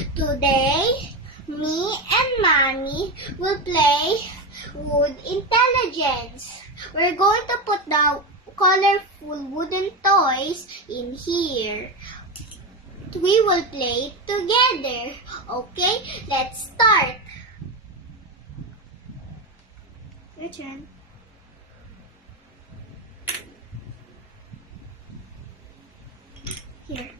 Today, me and Mommy will play Wood Intelligence. We're going to put the colorful wooden toys in here. We will play together. Okay, let's start. Your turn. Here.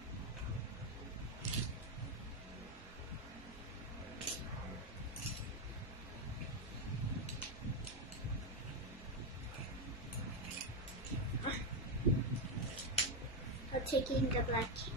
I'm taking the black here.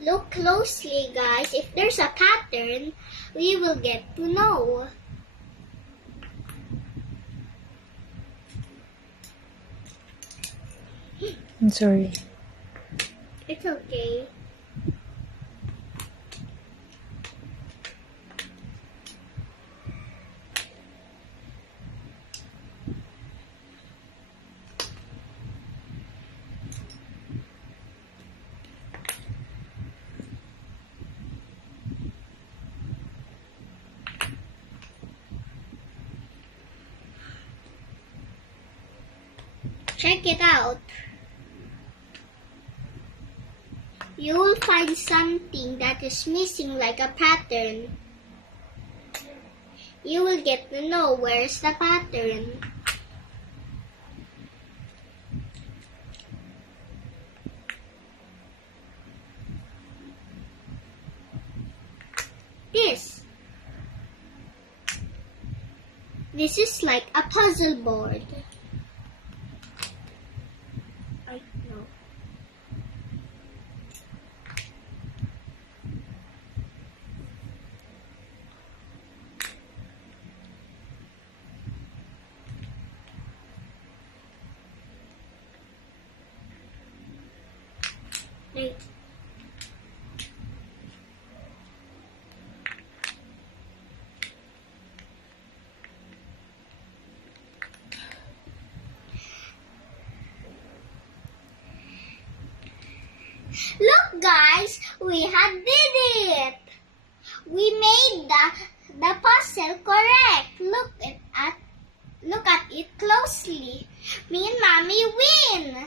Look closely, guys. If there's a pattern, we will get to know. I'm sorry. It's okay. Check it out. You will find something that is missing, like a pattern. You will get to know where's the pattern. This is like a puzzle board. I know. Wait. Look, guys, we had did it. We made the puzzle correct. Look at it closely. Me and Mommy win.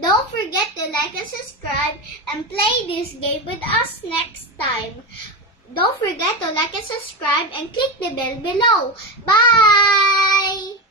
Don't forget to like and subscribe and play this game with us next time. Don't forget to like and subscribe and click the bell below. Bye!